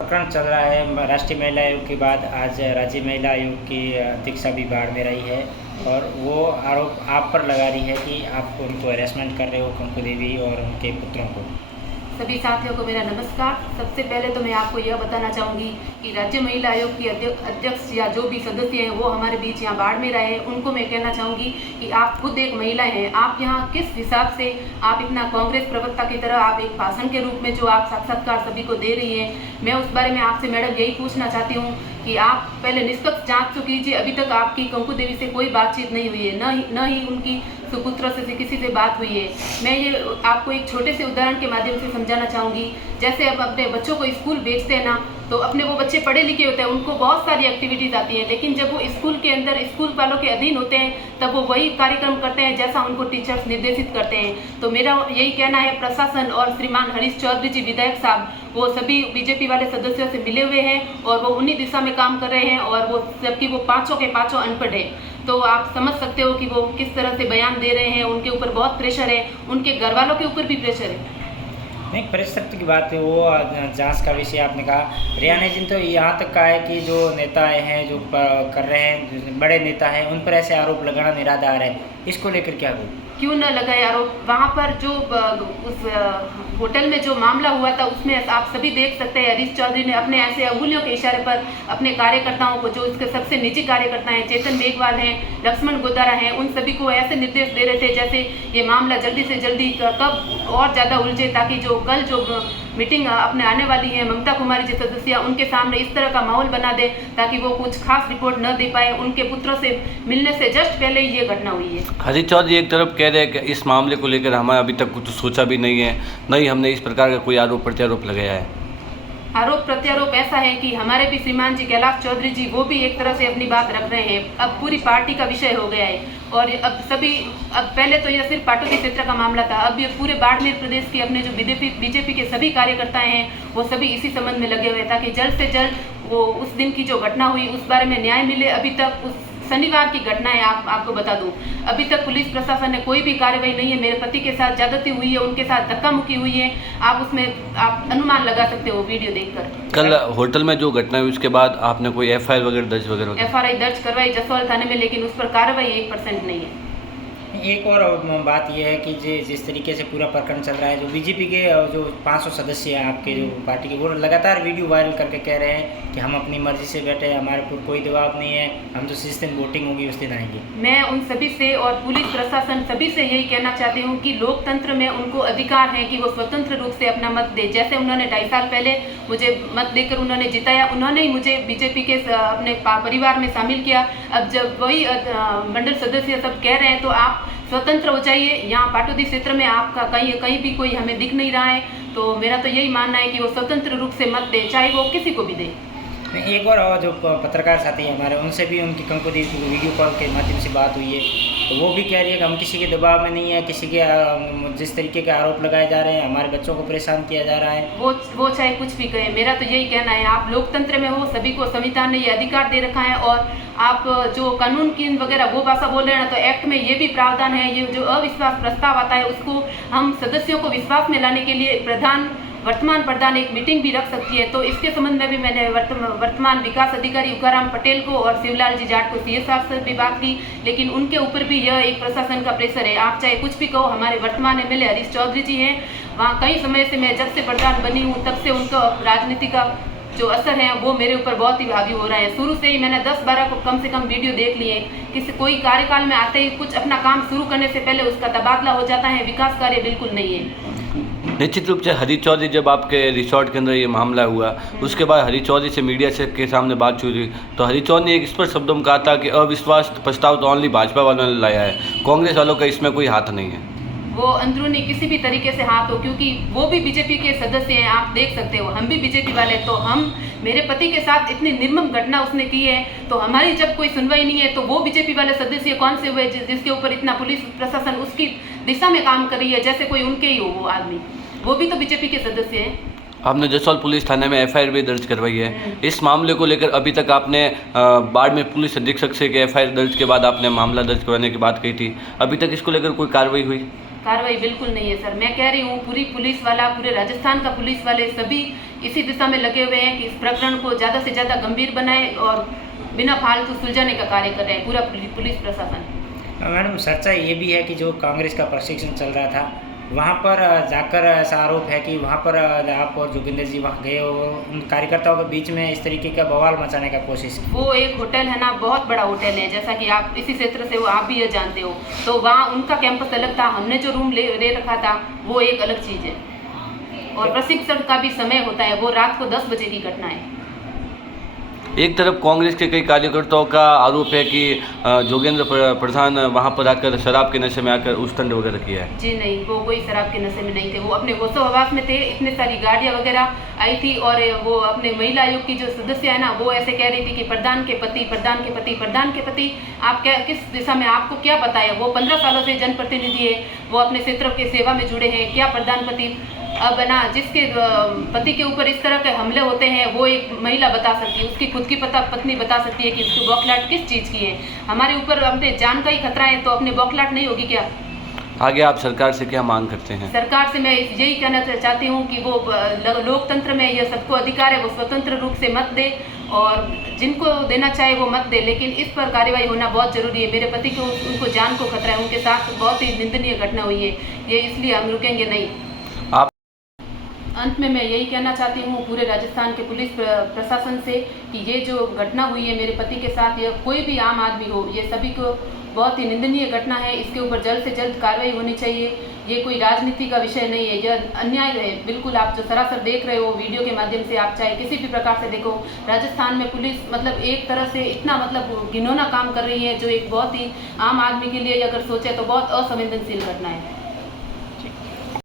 प्रकरण चल रहा है राष्ट्रीय महिला आयोग के बाद आज राज्य महिला आयोग की अध्यक्षा भी बाड़मेर आई है और वो आरोप आप पर लगा रही है कि आप उनको हैरेसमेंट कर रहे हो, कंकु देवी और उनके पुत्रों को। सभी साथियों को मेरा नमस्कार। सबसे पहले तो मैं आपको यह बताना चाहूँगी कि राज्य महिला आयोग की अध्यक्ष या जो भी सदस्य हैं वो हमारे बीच यहाँ बाड़मेर आए हैं। उनको मैं कहना चाहूँगी कि आप खुद एक महिला हैं, आप यहाँ किस हिसाब से आप इतना कांग्रेस प्रवक्ता की तरह आप एक भाषण के रूप में जो आप साक्षात्कार सभी को दे रही हैं, मैं उस बारे में आपसे मैडम यही पूछना चाहती हूँ कि आप पहले निष्पक्ष जांच तो कीजिए। अभी तक आपकी कंकु देवी से कोई बातचीत नहीं हुई है, न ही उनकी सुपुत्र से किसी से बात हुई है। मैं ये आपको एक छोटे से उदाहरण के माध्यम से समझाना चाहूँगी। जैसे अब अपने बच्चों को स्कूल भेजते हैं ना, तो अपने वो बच्चे पढ़े लिखे होते हैं, उनको बहुत सारी एक्टिविटीज़ आती हैं, लेकिन जब वो स्कूल के अंदर स्कूल वालों के अधीन होते हैं तब वो वही कार्यक्रम करते हैं जैसा उनको टीचर्स निर्देशित करते हैं। तो मेरा यही कहना है, प्रशासन और श्रीमान हरीश चौधरी जी विधायक साहब वो सभी बीजेपी वाले सदस्यों से मिले हुए हैं और वो उन्हीं दिशा में काम कर रहे हैं, और वो जबकि वो पाँचों के पाँचों अनपढ़ है। तो आप समझ सकते हो कि वो किस तरह से बयान दे रहे हैं। उनके ऊपर बहुत प्रेशर है, उनके घर वालों के ऊपर भी प्रेशर है। नहीं, प्रेशर की बात है, वो जांच का विषय आपने कहा। रियाना जी तो यहाँ तक कहा है कि जो नेता हैं जो कर रहे हैं, बड़े नेता हैं, उन पर ऐसे आरोप लगाना निराधार है। इसको लेकर क्या बोल क्यों न लगाए आरोप? वहाँ पर जो उस होटल में जो मामला हुआ था उसमें आप सभी देख सकते हैं, हरीश चौधरी ने अपने ऐसे अंगुलियों के इशारे पर अपने कार्यकर्ताओं को, जो इसके सबसे निजी कार्यकर्ता हैं, चेतन मेघवाल हैं, लक्ष्मण गोदारा हैं, उन सभी को ऐसे निर्देश दे रहे थे जैसे ये मामला जल्दी से जल्दी कब और ज़्यादा उलझे, ताकि जो कल जो मीटिंग अपने आने वाली है ममता कुमारी जी सदस्य, उनके सामने इस तरह का माहौल बना दे ताकि वो कुछ खास रिपोर्ट न दे पाए। उनके पुत्रों से मिलने से जस्ट पहले ही ये घटना हुई है। हरीश चौधरी एक तरफ कह रहे हैं कि इस मामले को लेकर हमें अभी तक कुछ सोचा भी नहीं है, न ही हमने इस प्रकार का कोई आरोप प्रत्यारोप लगाया है। आरोप प्रत्यारोप ऐसा है कि हमारे भी श्रीमान जी कैलाश चौधरी जी वो भी एक तरह से अपनी बात रख रहे हैं। अब पूरी पार्टी का विषय हो गया है, और अब पहले तो यह सिर्फ पाटोदी क्षेत्र का मामला था, अब ये पूरे बाड़मेर प्रदेश के अपने जो बीजेपी के सभी कार्यकर्ता हैं वो सभी इसी संबंध में लगे हुए, ताकि जल्द से जल्द वो उस दिन की जो घटना हुई उस बारे में न्याय मिले। अभी तक उस शनिवार की घटना है, आपको बता दूं, अभी तक पुलिस प्रशासन ने कोई भी कार्रवाई नहीं है। मेरे पति के साथ ज्यादती हुई है, उनके साथ धक्का मुक्की हुई है। आप उसमें आप अनुमान लगा सकते हो वीडियो देखकर। कल होटल में जो घटना हुई उसके बाद आपने कोई एफआईआर वगैरह दर्ज एफआईआर दर्ज करवाई जसवाल थाने में, लेकिन उस पर कार्रवाई 1% नहीं है। एक और बात यह है कि जिस तरीके से पूरा प्रकरण चल रहा है, जो बीजेपी के जो 500 सदस्य हैं आपके जो पार्टी के, वो लगातार वीडियो वायरल करके कह रहे हैं कि हम अपनी मर्जी से बैठे, हमारे ऊपर कोई दबाव नहीं है, हम तो जिस दिन वोटिंग होगी उस दिन आएंगे। मैं उन सभी से और पुलिस प्रशासन सभी से यही कहना चाहती हूँ कि लोकतंत्र में उनको अधिकार है कि वो स्वतंत्र रूप से अपना मत दे। जैसे उन्होंने 2.5 साल पहले मुझे मत देकर उन्होंने जिताया, उन्होंने ही मुझे बीजेपी के अपने परिवार में शामिल किया। अब जब वही मंडल सदस्य सब कह रहे हैं तो आप स्वतंत्र हो जाइए। यहाँ पाटोदी क्षेत्र में आपका कहीं भी कोई हमें दिख नहीं रहा है, तो मेरा तो यही मानना है कि वो स्वतंत्र रूप से मत दे, चाहे वो किसी को भी दे। एक और जो पत्रकार साथी हैं हमारे, उनसे भी उनकी कंकु देवी की वीडियो कॉल के माध्यम से बात हुई है, तो वो भी कह रही है कि हम किसी के दबाव में नहीं है, किसी के जिस तरीके के आरोप लगाए जा रहे हैं, हमारे बच्चों को परेशान किया जा रहा है। वो चाहे कुछ भी कहे, मेरा तो यही कहना है, आप लोकतंत्र में हो, सभी को संविधान ने ये अधिकार दे रखा है, और आप जो कानून की वगैरह वो भाषा बोल रहे हैं ना, तो एक्ट में ये भी प्रावधान है, ये जो अविश्वास प्रस्ताव आता है उसको हम सदस्यों को विश्वास में लाने के लिए वर्तमान प्रधान एक मीटिंग भी रख सकती है। तो इसके संबंध में भी मैंने वर्तमान विकास अधिकारी उकाराम पटेल को और शिवलाल जी जाट को सीएस साहब से भी बात की, लेकिन उनके ऊपर भी यह एक प्रशासन का प्रेशर है। आप चाहे कुछ भी कहो, हमारे वर्तमान एमएलए हरीश चौधरी जी हैं, वहाँ कई समय से मैं जब से प्रधान बनी हूँ तब से उनका राजनीति का जो असर है वो मेरे ऊपर बहुत ही हावी हो रहा है। शुरू से ही मैंने 10-12 को कम से कम वीडियो देख लिए। किसी कोई कार्यकाल में आते ही कुछ अपना काम शुरू करने से पहले उसका तबादला हो जाता है, विकास कार्य बिल्कुल नहीं है। निश्चित रूप से हरीश चौधरी, जब आपके रिसोर्ट के अंदर ये मामला हुआ उसके बाद हरीश चौधरी से मीडिया से के सामने बातचीत हुई, तो हरीश चौधरी ने एक स्पष्ट शब्दों में कहा था कि अविश्वास प्रस्ताव तो ओनली भाजपा वालों ने लाया है, कांग्रेस वालों का इसमें कोई हाथ नहीं है। वो अंदरूनी किसी भी तरीके से हाथ हो, क्योंकि वो भी बीजेपी के सदस्य हैं, आप देख सकते हो, हम भी बीजेपी वाले। तो हम मेरे पति के साथ इतनी निर्मम घटना उसने की है, तो हमारी जब कोई सुनवाई नहीं है तो वो बीजेपी वाले सदस्य कौन से हुए जिसके ऊपर इतना पुलिस प्रशासन उसकी दिशा में काम कर रही है, जैसे कोई उनके ही हो वो आदमी, वो भी तो बीजेपी के सदस्य हैं। आपने जसवाल पुलिस थाने में एफआईआर भी दर्ज करवाई है। इस मामले को लेकर अभी तक आपने बाड़मेर पुलिस अधीक्षक से एफआईआर दर्ज के बाद आपने मामला दर्ज करवाने की बात कही थी, अभी तक इसको लेकर कोई कार्रवाई हुई? कार्रवाई बिल्कुल नहीं है सर। मैं कह रही हूँ पूरी पुलिस वाला, पूरे राजस्थान का पुलिस वाले सभी इसी दिशा में लगे हुए हैं कि इस प्रकरण को ज़्यादा से ज़्यादा गंभीर बनाए और बिना फालतू सुलझाने का कार्य कर रहे हैं पूरा पुलिस प्रशासन। मैडम सच्चाई ये भी है कि जो कांग्रेस का प्रशिक्षण चल रहा था वहाँ पर जाकर ऐसा आरोप है कि वहाँ पर आप और जोगिंदर जी वहाँ गए और उन कार्यकर्ताओं के बीच में इस तरीके का बवाल मचाने का कोशिश की। वो एक होटल है ना, बहुत बड़ा होटल है, जैसा कि आप इसी क्षेत्र से हो, आप भी ये जानते हो। तो वहाँ उनका कैंपस अलग था, हमने जो रूम ले रखा था वो एक अलग चीज़ है। और प्रशिक्षण का भी समय होता है, वो रात को 10 बजे की घटना है। एक तरफ कांग्रेस के कई कार्यकर्ताओं का आरोप है कि जोगेंद्र प्रधान वहां पर आकर शराब के नशे में आकर उस्तंड वगैरह किया है। जी नहीं, वो कोई शराब के नशे में नहीं थे, वो अपने होशो हवास में थे। इतने सारी गाड़ियाँ वगैरह आई थी और वो अपने महिला आयोग की जो सदस्य है ना, वो ऐसे कह रही थी कि प्रधान के पति, प्रधान के पति, प्रधान के पति। आप क्या, किस दिशा में, आपको क्या पता है? वो 15 सालों से जनप्रतिनिधि है, वो अपने क्षेत्र के सेवा में जुड़े हैं, क्या प्रधानपति? अब ना, जिसके पति के ऊपर इस तरह के हमले होते हैं वो एक महिला बता सकती है, उसकी खुद की पत्नी बता सकती है कि उसकी बौखलाहट किस चीज़ की है। हमारे ऊपर अपने जान का ही खतरा है तो अपनी बौखलाहट नहीं होगी क्या? आगे आप सरकार से क्या मांग करते हैं? सरकार से मैं यही कहना चाहती हूँ कि वो लोकतंत्र में ये सबको अधिकार है, वो स्वतंत्र रूप से मत दे और जिनको देना चाहे वो मत दे, लेकिन इस पर कार्रवाई होना बहुत ज़रूरी है। मेरे पति को, उनको जान को खतरा है, उनके साथ बहुत ही निंदनीय घटना हुई है, ये इसलिए हम रुकेंगे नहीं। अंत में मैं यही कहना चाहती हूँ पूरे राजस्थान के पुलिस प्रशासन से कि ये जो घटना हुई है मेरे पति के साथ, या कोई भी आम आदमी हो, ये सभी को बहुत ही निंदनीय घटना है। इसके ऊपर जल्द से जल्द कार्रवाई होनी चाहिए। ये कोई राजनीति का विषय नहीं है, यह अन्याय है बिल्कुल। आप जो सरासर देख रहे हो वीडियो के माध्यम से, आप चाहे किसी भी प्रकार से देखो, राजस्थान में पुलिस मतलब एक तरह से इतना मतलब घिनौना काम कर रही है जो एक बहुत ही आम आदमी के लिए अगर सोचे तो बहुत असंवेदनशील घटना है।